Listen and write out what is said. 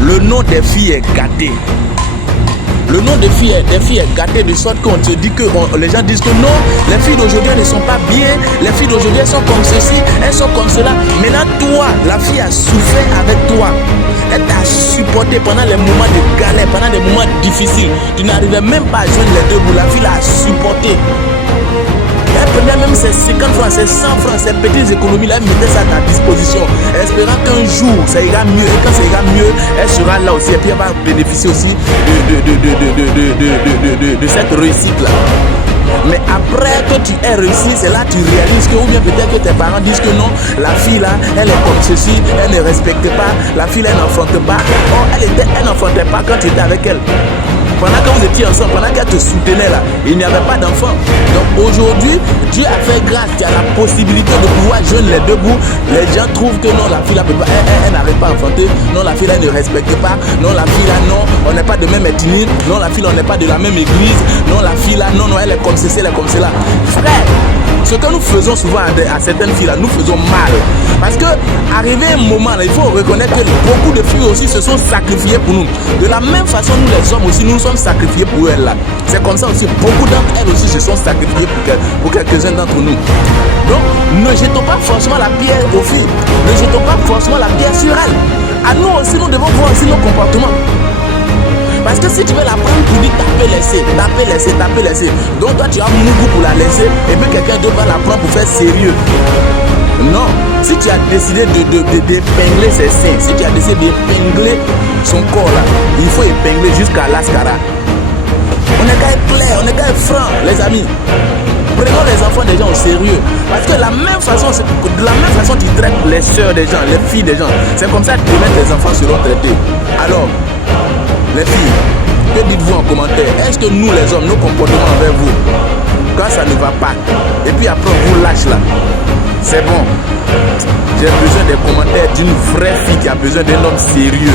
le nom des filles est gâté. Le nom des filles est gâté de sorte qu'on te dit que les gens disent que non, les filles d'aujourd'hui ne sont pas bien, les filles d'aujourd'hui elles sont comme ceci, elles sont comme cela. Maintenant toi, la fille a souffert avec toi. Elle t'a supporté pendant les moments de galère, pendant les moments difficiles. Tu n'arrivais même pas à joindre les deux bouts. La fille l'a supporté. Elle prenait même ses 50 francs, ses 100 francs, ses petites économies là, elle mettait ça à ta disposition, espérant qu'un jour ça ira mieux. Et quand ça ira mieux, elle sera là aussi et puis elle va bénéficier aussi de cette réussite là. Mais après que tu aies réussi, c'est là que tu réalises que, ou bien peut-être que tes parents disent que non, la fille là, elle est comme ceci, elle ne respecte pas, la fille là, elle n'enfante pas. Oh, elle n'enfantait pas quand tu étais avec elle. Pendant que vous étiez ensemble, pendant qu'elle te soutenait là, il n'y avait pas d'enfant. Donc aujourd'hui, Dieu a fait grâce, tu as la possibilité de pouvoir joindre les deux bouts. Les gens trouvent que non, la fille là, elle n'arrive pas à enfanter. Non, la fille là, elle ne respecte pas. Non, la fille là, non, on n'est pas de même ethnie. Non, la fille là, on n'est pas de la même église. Non, la fille là, non, elle est comme ceci, elle est comme cela. Frère, ce que nous faisons souvent à certaines filles là, nous faisons mal. Parce que, arrivé un moment là, il faut reconnaître que beaucoup de filles aussi se sont sacrifiées pour nous. De la même façon, nous les hommes aussi, nous sommes sacrifiés pour elles là. C'est comme ça aussi, beaucoup d'entre elles aussi se sont sacrifiées pour quelques-uns d'entre nous. Donc, ne jetons pas forcément la pierre aux filles. Ne jetons pas forcément la pierre sur elles. À nous aussi, nous devons voir aussi nos comportements. Parce que si tu veux la prendre pour dire taper, laisser. Donc toi tu as un goût pour la laisser et puis quelqu'un d'autre va la prendre pour faire sérieux. Non, si tu as décidé d'épingler ses seins, si tu as décidé d'épingler son corps là, il faut épingler jusqu'à l'ascara. On est qu'à être clair, on est qu'à être franc, les amis. Prenons les enfants des gens au sérieux. Parce que de la même façon tu traites les soeurs des gens, les filles des gens, c'est comme ça que demain tes enfants seront traités. Alors, les filles, que dites-vous en commentaire? Est-ce que nous les hommes, nos comportements envers vous, quand ça ne va pas, et puis après on vous lâche là, c'est bon. J'ai besoin des commentaires d'une vraie fille qui a besoin d'un homme sérieux.